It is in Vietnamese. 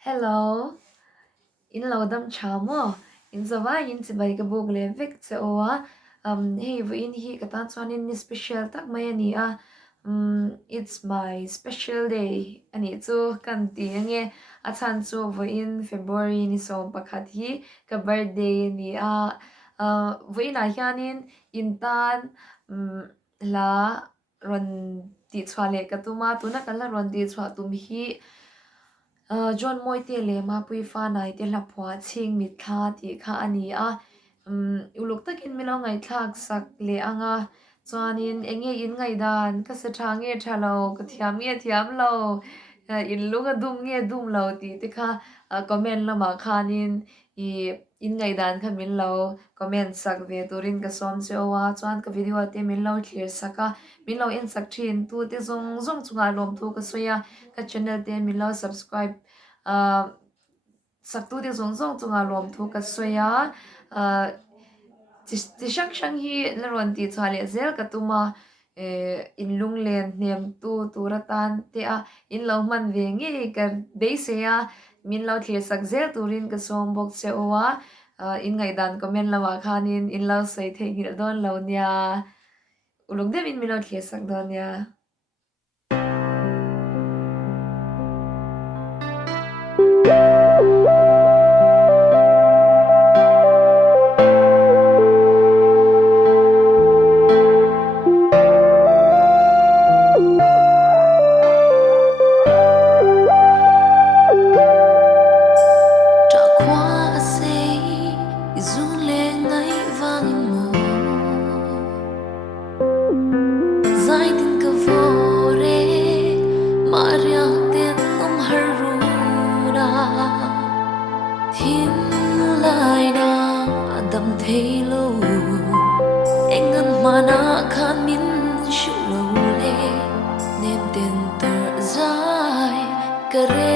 Hello, in laudam chamo. In zawai in sibai ka buk le vek che oa. Hey, vu in hi katan chuan in ni special tak mai ani a. It's my special day. Ani chu kan ti ange a chan chu vu in February ni som pakhat hi ka birthday ni a. Vu in a hianin in tan la ron ti chhuah le ka tuma tuna kan la ron ti chhuah tum hi John moi te le ma pui fa nai te la phwa CHHINGMITTHLA ti kha ani a uluk takin milo ngai thak sak le anga chuanin enge in ngai dan ka sa tha nge thalo ka thiam nge thiam lo in lunga dum nge dum lo ti te kha comment lama khanin I in ngai dan kha min lo comment sak ve turin ka som che wa chuan ka video te min lo thlir saka min lo en sak thin tu te zong zong chunga lom thu ka soya ka channel te min lo subscribe sak tu te zong zong chunga lom thu ka soya chi shang shang hi la ron ti chale zel ka tuma in lung len hnem tu turah tan te a in lo man ve nge ka be se a min lo thlir sak zel turin ka som bok che owa in ngai dan comment lawa khanin in lo sei the ngil don lo nia uluk de min lo thlir sak don nia Kare